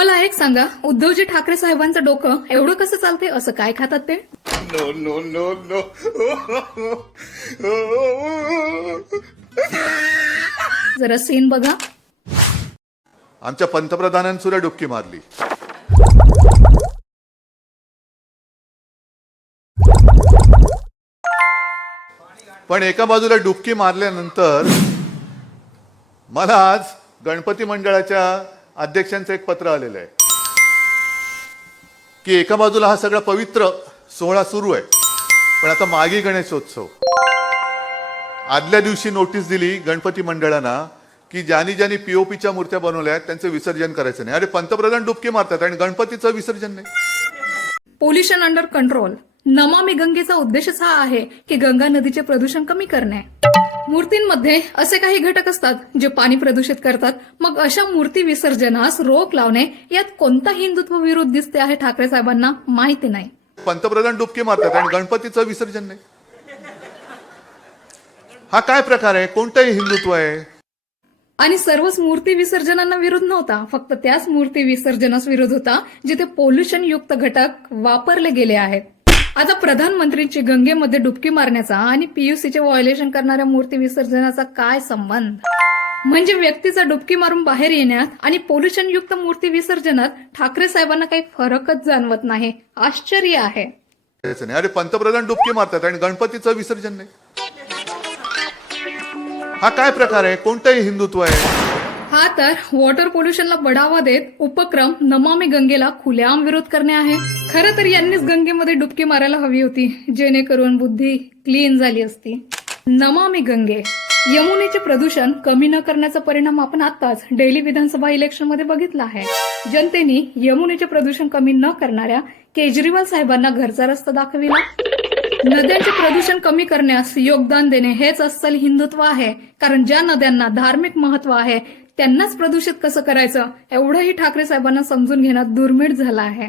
मला एक सांगा, उद्धवजी ठाकरे साहेबांचं डोकं एवढं कसं चालते? असं काय खातात ते? No, no, no, no. जरा सीन बघा. आमच्या पंतप्रधानांनी सुद्धा डुबकी मारली. पण एका बाजूला डुबकी मारल्यानंतर मला आज गणपती मंडळाच्या अध्यक्षांचं एक पत्र आलेलं आहे की एका बाजूला हा सगळा पवित्र सोहळा सुरू आहे, पण आता मागे गणेशोत्सव. आदल्या दिवशी नोटीस दिली गणपती मंडळांना की ज्यांनी पीओपीच्या मूर्त्या बनवल्या आहेत त्यांचं विसर्जन करायचं नाही. अरे पंतप्रधान डुबकी मारतात आणि गणपतीचं विसर्जन नाही. Pollution under control. नमामि गंगेचा उद्देशच हा आहे की गंगा नदीचे प्रदूषण कमी करणे. मूर्तींमध्ये असे काही घटक असतात जे पाणी प्रदूषित करतात. मग अशा मूर्ती विसर्जनास रोख लावणे यात कोणता हिंदुत्व विरोध दिसते आहे ठाकरे साहेबांना माहिती नाही. पंतप्रधान डुबकी मारतात आणि गणपतीचं विसर्जन नाही. हा काय प्रकार आहे? कोणतंही हिंदुत्व आहे? आणि सर्वच मूर्ती विसर्जनांना विरोध नव्हता, फक्त त्याच मूर्ती विसर्जनास विरोध होता जिथे पोल्युशन युक्त घटक वापरले गेले आहेत. आता प्रधानमंत्रींची गंगेमध्ये डुबकी मारण्याचा आणि पीयूसीचे व्हायोलेशन करणाऱ्या मूर्ती विसर्जनाचा काय संबंध? म्हणजे व्यक्तीचा डुबकी मारून बाहेर येण्यात आणि पोल्युशन युक्त मूर्ती विसर्जनात ठाकरे साहेबांना काही फरकच जाणवत नाही. आश्चर्य आहे. अरे पंतप्रधान डुबकी मारतात आणि गणपतीचं विसर्जन नाही. हा काय प्रकार आहे? कोणतंही हिंदुत्व आहे? हा तर वॉटर पोल्युशनला बढावा देत उपक्रम नमामि गंगेला खुलेआम विरोध करणे आहे. खरं तर यांनीच गंगेमध्ये डुबकी मारायला हवी होती, जेणेकरून बुद्धी क्लीन झाली असती. नमामि गंगे. यमुनेचे प्रदूषण कमी न करण्याचा परिणाम आपण आताच दिल्ली विधानसभा इलेक्शनमध्ये बघितला आहे. जनतेने यमुनेचे प्रदूषण कमी न करणाऱ्या केजरीवाल साहेबांना घरचा रस्ता दाखविला. नद्यांचे प्रदूषण कमी करण्यास योगदान देणे हेच अस्सल हिंदुत्व आहे. कारण ज्या नद्यांना धार्मिक महत्व आहे त्यांनाच प्रदूषित कसं करायचं एवढंही ठाकरे साहेबांना समजून घेण्यात दुर्मिळ झालं आहे.